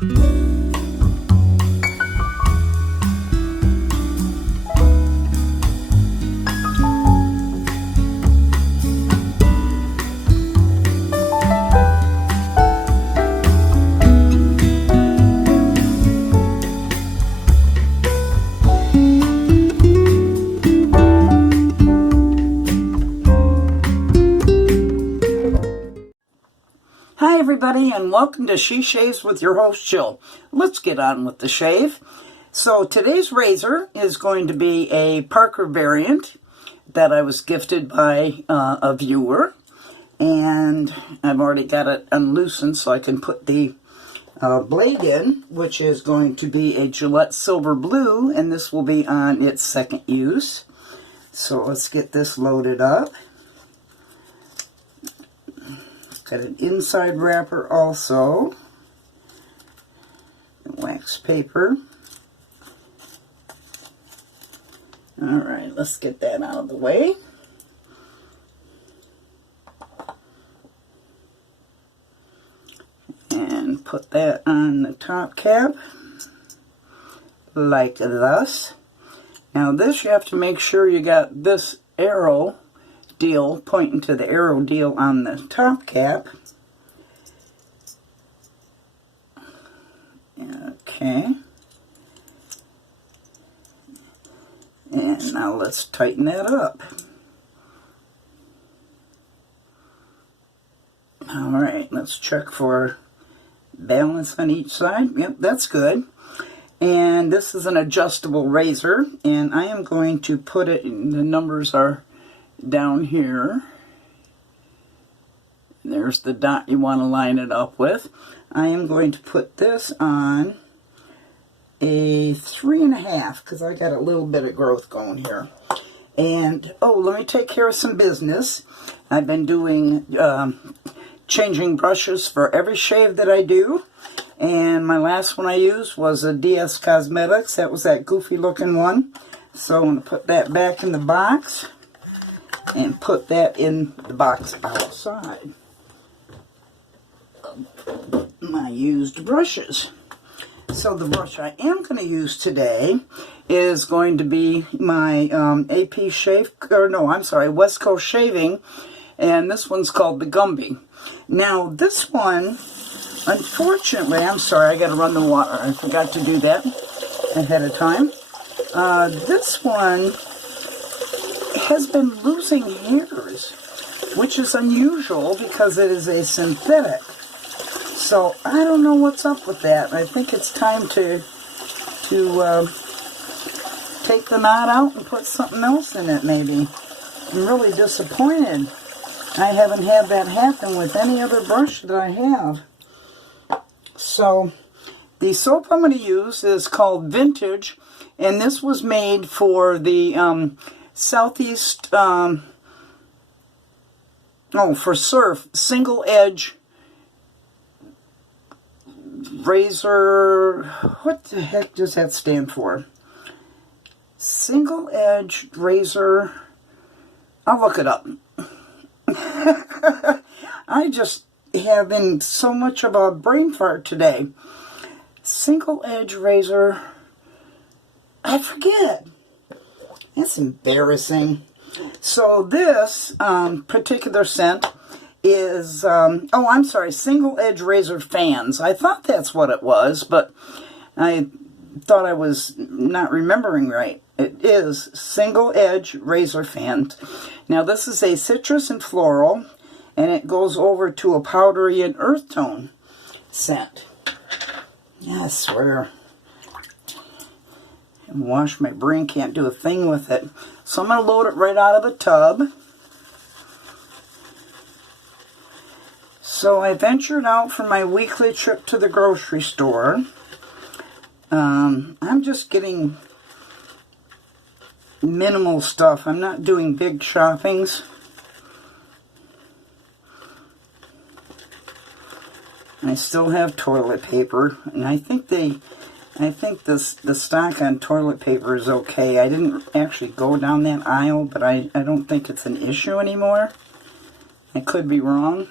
Hi everybody, and welcome to She Shaves with your host Jill. Let's get on with the shave. So today's razor is going to be a Parker variant that I was gifted by a viewer, and I've already got it unloosened so I can put the blade in, which is going to be a Gillettte Silver Blue, and this will be on its second use. So let's get this loaded up. Got an inside wrapper also, wax paper. Alright, let's get that out of the way. And put that on the top cap, like thus. Now this, you have to make sure you got this arrow deal pointing to the arrow deal on the top cap. Okay. And now let's tighten that up. Alright, let's check for balance on each side. Yep, that's good. And this is an adjustable razor, and I am going to put it, the numbers are down here. There's the dot you want to line it up with. I am going to put this on a 3.5 because I got a little bit of growth going here. And oh, let me take care of some business. I've been doing changing brushes for every shave that I do, and my last one I used was a DS Cosmetics. That was that goofy looking one. So I'm going to put that back in the box and put that in the box outside my used brushes. So the brush I am going to use today is going to be my AP Shave, or no, I'm sorry, West Coast Shaving, and this one's called the Gumby. Now this one, unfortunately, I'm sorry, I got to run the water. I forgot to do that ahead of time. This one has been losing hairs, which is unusual because it is a synthetic. So I don't know what's up with that. I think it's time to take the knot out and put something else in it maybe. I'm really disappointed. I haven't had that happen with any other brush that I have. So the soap I'm going to use is called Vintage, and this was made for the Southeast, for S.E.R.F. single edge razor. What the heck does that stand for? Single edge razor. I'll look it up. I just have been so much of a brain fart today. Single edge razor. I forget. That's embarrassing. So this particular scent is, single edge razor fans. I thought that's what it was, but I thought I was not remembering right. It is single edge razor fans. Now this is a citrus and floral, and it goes over to a powdery and earth tone scent. Yeah, I swear. And wash my brain, can't do a thing with it. So I'm going to load it right out of the tub. So I ventured out for my weekly trip to the grocery store. I'm just getting minimal stuff. I'm not doing big shoppings. I still have toilet paper, and I think the stock on toilet paper is okay. I didn't actually go down that aisle, but I don't think it's an issue anymore. I could be wrong.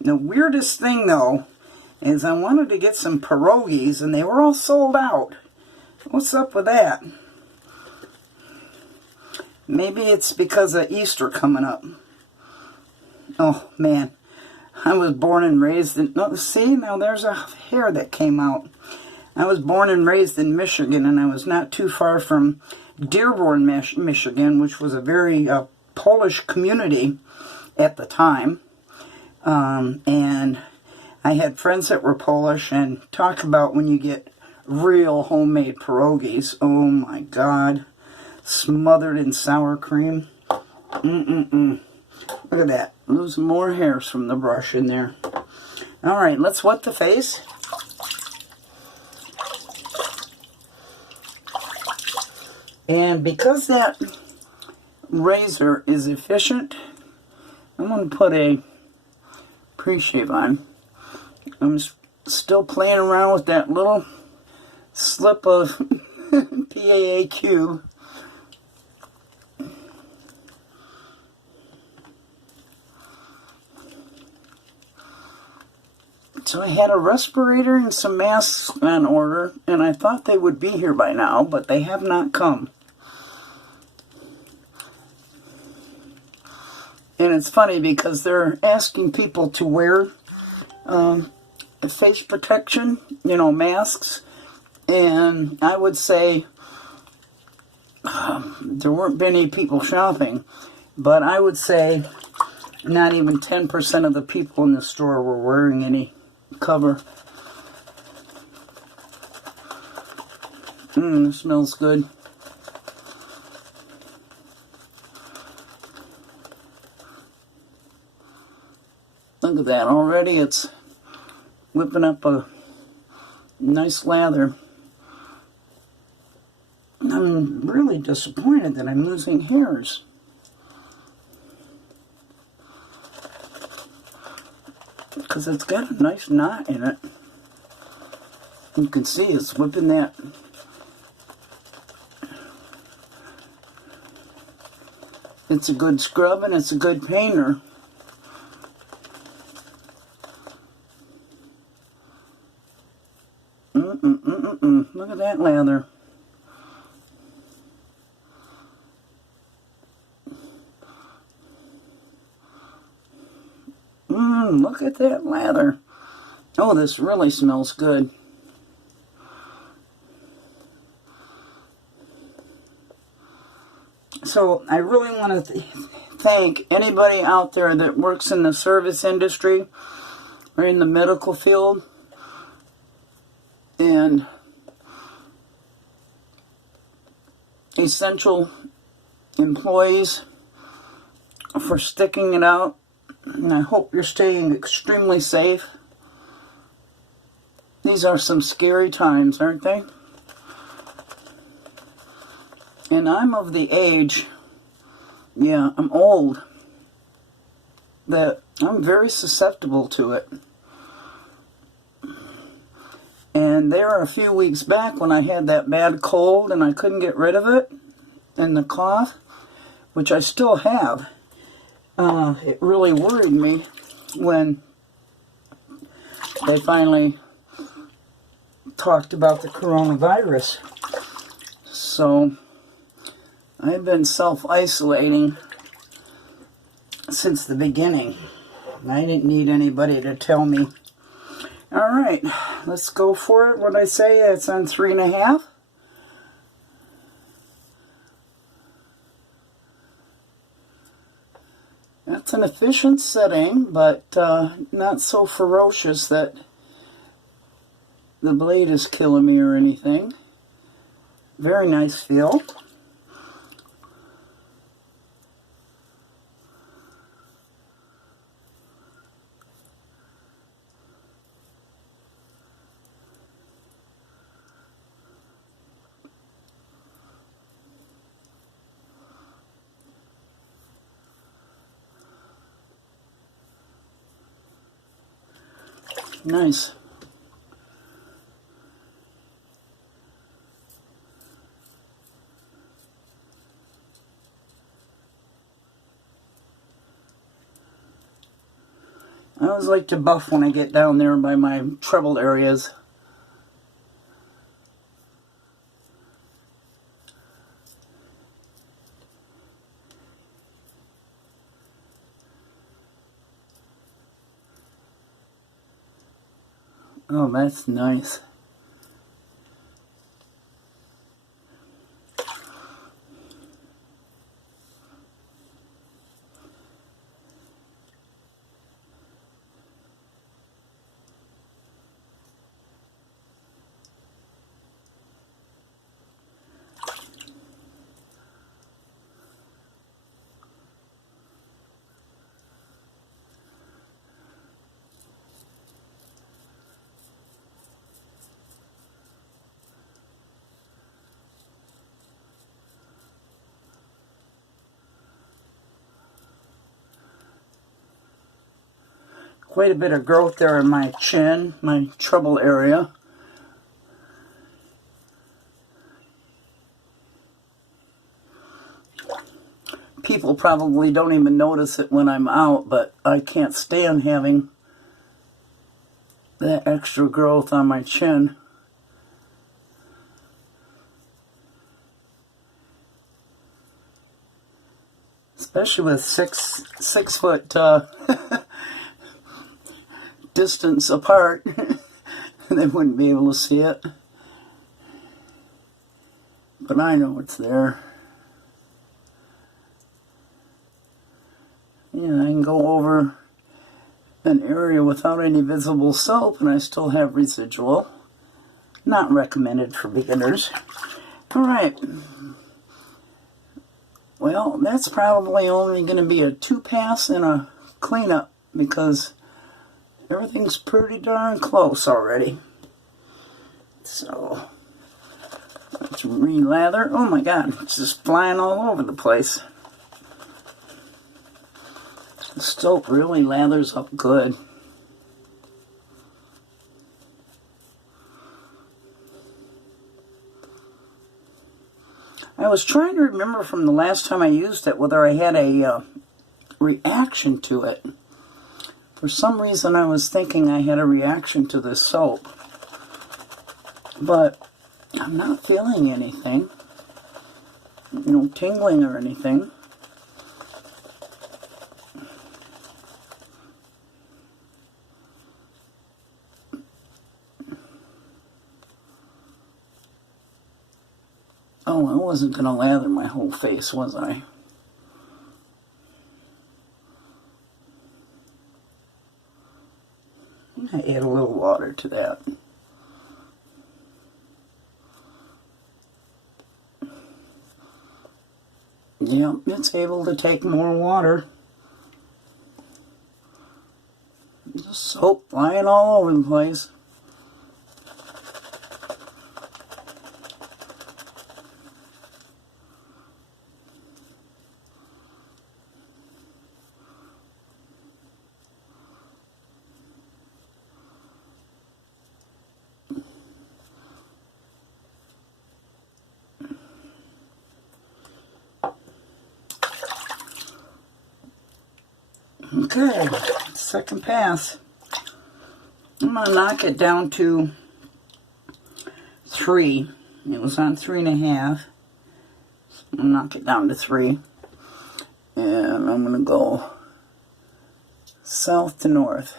The weirdest thing, though, is I wanted to get some pierogies, and they were all sold out. What's up with that? Maybe it's because of Easter coming up. Oh, man. I was born and raised in... Oh, see, now there's a hair that came out. I was born and raised in Michigan, and I was not too far from Dearborn, Michigan, which was a very Polish community at the time. And I had friends that were Polish, and talk about when you get real homemade pierogies. Oh, my God. Smothered in sour cream. Look at that. Losing more hairs from the brush in there. Alright, let's wet the face. And because that razor is efficient, I'm going to put a pre-shave on. I'm still playing around with that little slip of PAA cube. So I had a respirator and some masks on order, and I thought they would be here by now, but they have not come. And it's funny because they're asking people to wear face protection, you know, masks. And I would say there weren't many people shopping, but I would say not even 10% of the people in the store were wearing any cover. It smells good. Look at that. Already it's whipping up a nice lather. I'm really disappointed that I'm losing hairs. Because it's got a nice knot in it. You can see it's whipping that. It's a good scrub and it's a good painter. Look at that lather. Look at that lather. Oh, this really smells good. So I really want to thank anybody out there that works in the service industry or in the medical field and essential employees for sticking it out. And I hope you're staying extremely safe. These are some scary times, aren't they? And I'm of the age, yeah, I'm old, that I'm very susceptible to it. And there were a few weeks back when I had that bad cold and I couldn't get rid of it, and the cough, which I still have. It really worried me when they finally talked about the coronavirus. So I've been self-isolating since the beginning. I didn't need anybody to tell me. Alright, let's go for it. What I say, it's on 3.5. That's an efficient setting, but not so ferocious that the blade is killing me or anything. Very nice feel. Nice. always like to buff when I get down there by my treble areas. Oh, that's nice. Quite a bit of growth there in my chin, my treble area. People probably don't even notice it when I'm out, but I can't stand having that extra growth on my chin. Especially with six foot distance apart. They wouldn't be able to see it. But I know it's there. Yeah, I can go over an area without any visible soap and I still have residual. Not recommended for beginners. Alright. Well, that's probably only going to be a 2-pass and a cleanup because everything's pretty darn close already. So, let's re-lather. Oh my god, it's just flying all over the place. The soap really lathers up good. I was trying to remember from the last time I used it whether I had a reaction to it. For some reason I was thinking I had a reaction to this soap. But I'm not feeling anything. No tingling or anything. Oh, I wasn't going to lather my whole face, was I? I add a little water to that. Yeah, it's able to take more water. Just soap flying all over the place. Okay, second pass. I'm going to knock it down to 3. It was on 3.5. So I'm going to knock it down to 3. And I'm going to go south to north.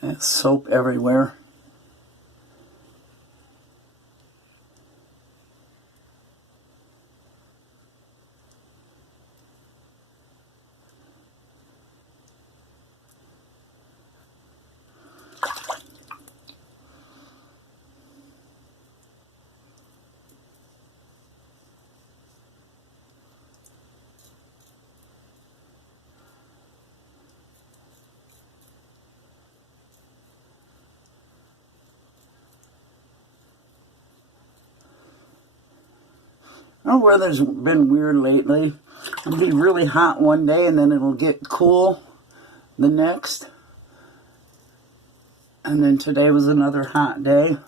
There's soap everywhere. Our weather's been weird lately. It'll be really hot one day and then it'll get cool the next. And then today was another hot day.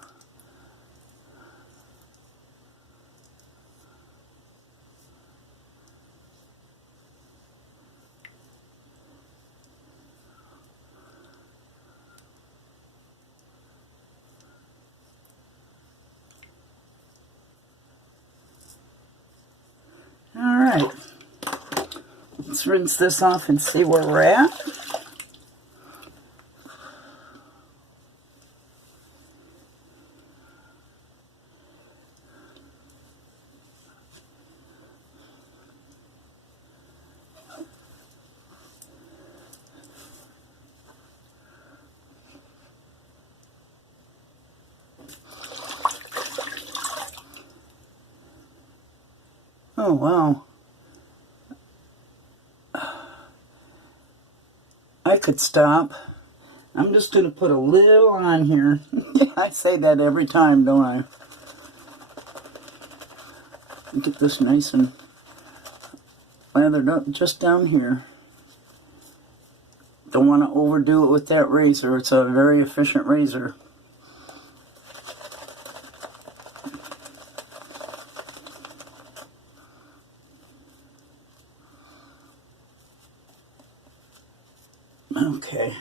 Alright, let's rinse this off and see where we're at. Oh, wow. I could stop. I'm just going to put a little on here. I say that every time, don't I? Get this nice and lathered up just down here. Don't want to overdo it with that razor. It's a very efficient razor. Okay.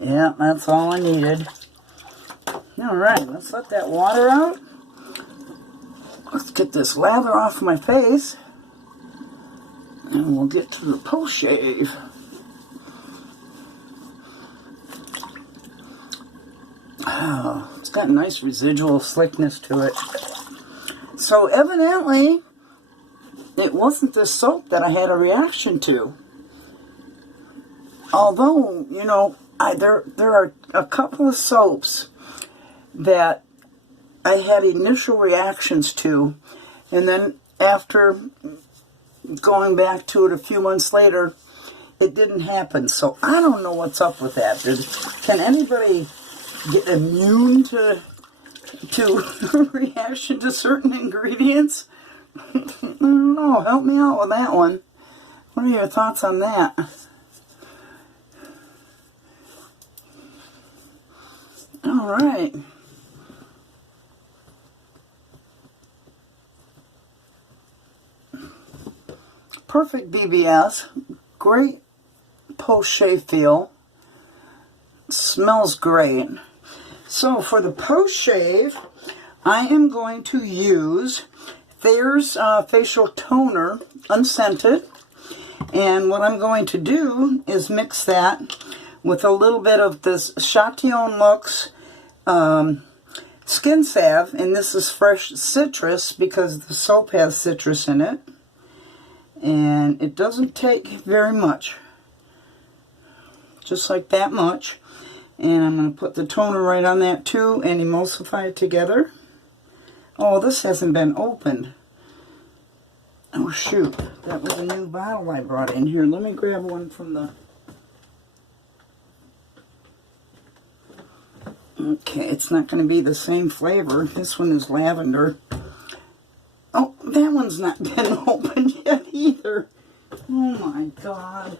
Yeah, that's all I needed. Alright, let's let that water out. Let's get this lather off my face. And we'll get to the post-shave. Oh, it's got a nice residual slickness to it. So evidently, it wasn't this soap that I had a reaction to. Although, you know, there are a couple of soaps that I had initial reactions to, and then after going back to it a few months later, it didn't happen. So I don't know what's up with that. Can anybody get immune to reaction to certain ingredients? I don't know. Help me out with that one. What are your thoughts on that? All right. Perfect BBS. Great post-shave feel. Smells great. So for the post-shave, I am going to use Thayers facial toner, unscented. And what I'm going to do is mix that with a little bit of this Chatillon Luxe skin salve, and this is fresh citrus because the soap has citrus in it, and it doesn't take very much, just like that much. And I'm going to put the toner right on that too and emulsify it together. Oh, this hasn't been opened. Oh shoot, that was a new bottle I brought in here. Let me grab one from the... Okay, it's not going to be the same flavor. This one is lavender. Oh, that one's not been opened yet either. Oh my god.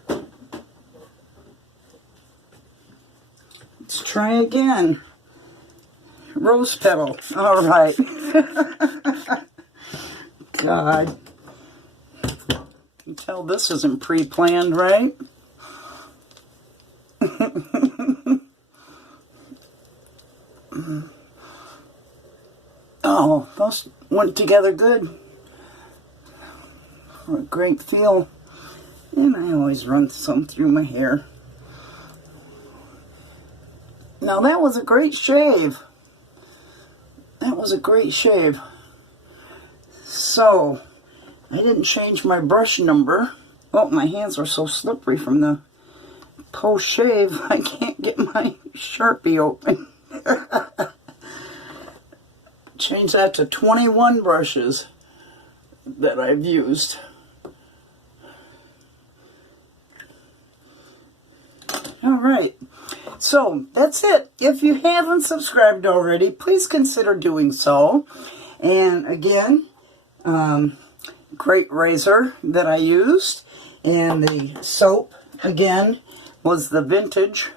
Let's try again. Rose petal. All right. God. You can tell this isn't pre-planned, right? So those went together good for a great feel. And I always run some through my hair. Now that was a great shave. That was a great shave. So, I didn't change my brush number. Oh, my hands are so slippery from the post-shave. I can't get my Sharpie open. Change that to 21 brushes that I've used. Alright, so that's it. If you haven't subscribed already, please consider doing so. And again, great razor that I used. And the soap, again, was the vintage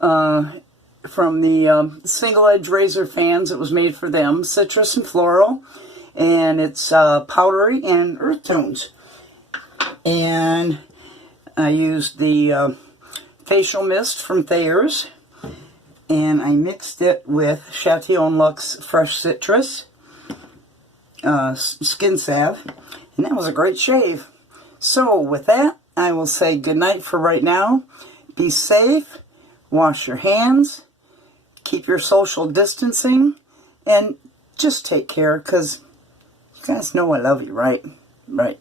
from the single edge razor fans. It was made for them, Citrus and Floral. And it's Powdery and Earthtones. And I used the facial mist from Thayers, and I mixed it with Chatillon Luxe Fresh Citrus Skin Salve, and that was a great shave. So with that, I will say goodnight for right now. Be safe, wash your hands, keep your social distancing, and just take care, because you guys know I love you, right? Right.